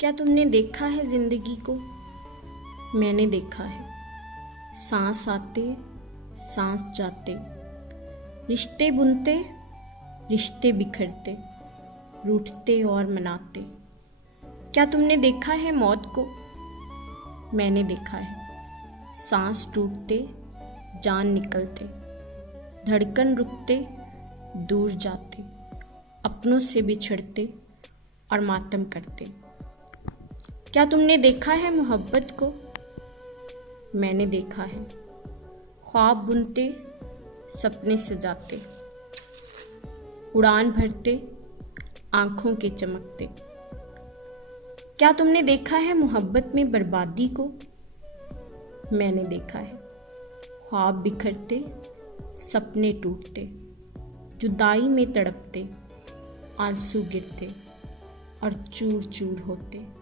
क्या तुमने देखा है जिंदगी को? मैंने देखा है। सांस आते सांस जाते, रिश्ते बुनते रिश्ते बिखरते, रूठते और मनाते। क्या तुमने देखा है मौत को? मैंने देखा है। सांस टूटते जान निकलते, धड़कन रुकते दूर जाते, अपनों से बिछड़ते और मातम करते। क्या तुमने देखा है मोहब्बत को? मैंने देखा है। ख्वाब बुनते सपने सजाते, उड़ान भरते आँखों के चमकते। क्या तुमने देखा है मोहब्बत में बर्बादी को? मैंने देखा है। ख्वाब बिखरते सपने टूटते, जुदाई में तड़पते, आंसू गिरते और चूर चूर होते।